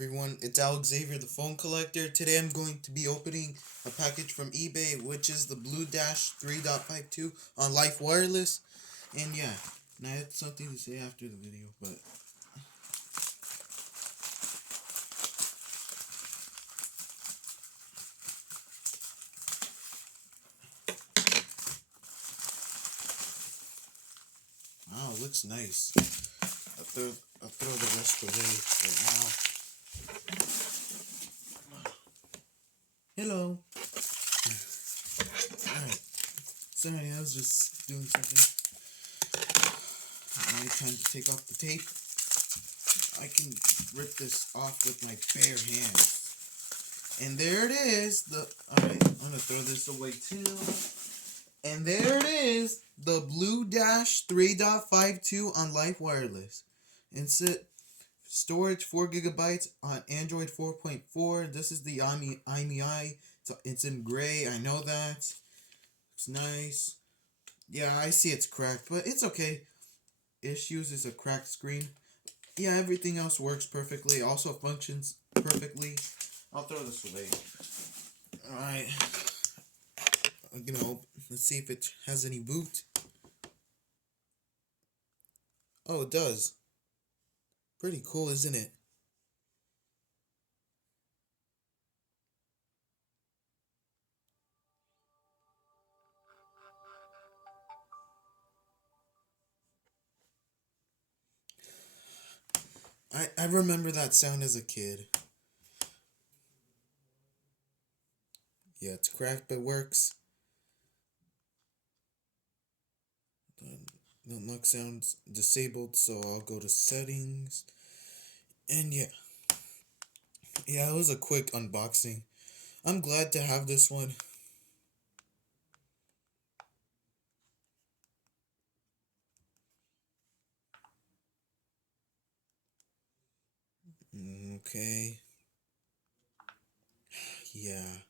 Everyone, it's Alex Xavier, the phone collector. Today I'm going to be opening a package from eBay, which is the BLU 3.52 on Life Wireless. And yeah, and I had something to say after the video, but wow, it looks nice. I'll throw the rest away right now. Hello. Alright. Sorry, I was just doing something. Now it's time to take off the tape. I can rip this off with my bare hands. And there it is. Alright, I'm gonna throw this away too. And there it is. The BLU 3.52 on Life Wireless. Storage 4 gigabytes on Android 4.4. This is the IMEI. It's in gray. I know that. It's nice. Yeah, I see it's cracked, but it's okay. Issues is a cracked screen. Yeah, everything else works perfectly. Also functions perfectly. I'll throw this away. Alright. I'm gonna open. Let's see if it has any boot. Oh, it does. Pretty cool, isn't it? I remember that sound as a kid. Yeah, it's cracked, but works. The knock sound's disabled, so I'll go to settings. And yeah. Yeah, it was a quick unboxing. I'm glad to have this one. Okay. Yeah.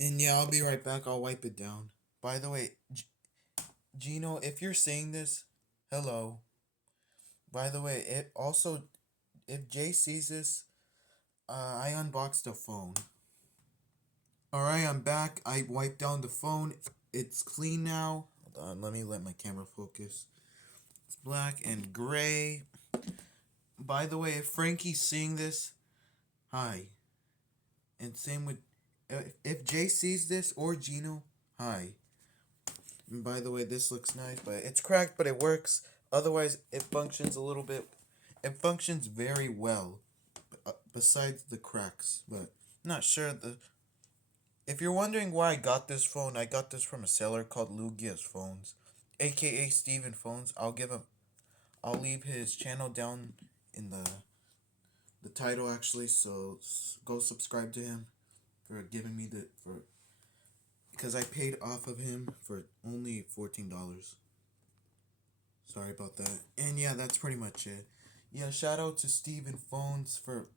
And yeah, I'll be right back. I'll wipe it down. By the way, Gino, if you're saying this, hello. By the way, if Jay sees this, I unboxed a phone. Alright, I'm back. I wiped down the phone. It's clean now. Hold on, let me let my camera focus. It's black and gray. By the way, if Frankie's seeing this, hi. And same with, if Jay sees this or Gino, hi. And by the way, this looks nice, but it's cracked, but it works. Otherwise, it functions a little bit. It functions very well, besides the cracks. But not sure If you're wondering why I got this phone, I got this from a seller called Lugia's Phones, aka Steven Phones. I'll leave his channel down in the title actually. So go subscribe to him for giving me because I paid off of him for only $14. Sorry about that. And yeah, that's pretty much it. Yeah, shout out to Steven Phones for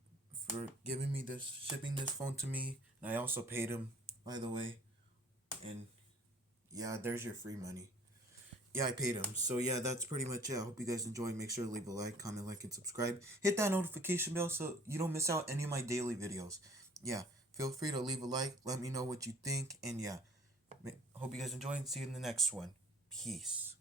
giving me shipping this phone to me. And I also paid him, by the way. And yeah, there's your free money. Yeah, I paid him. So yeah, that's pretty much it. I hope you guys enjoyed. Make sure to leave a like, comment, and subscribe. Hit that notification bell so you don't miss out any of my daily videos. Yeah, feel free to leave a like. Let me know what you think. And yeah, hope you guys enjoy and see you in the next one. Peace.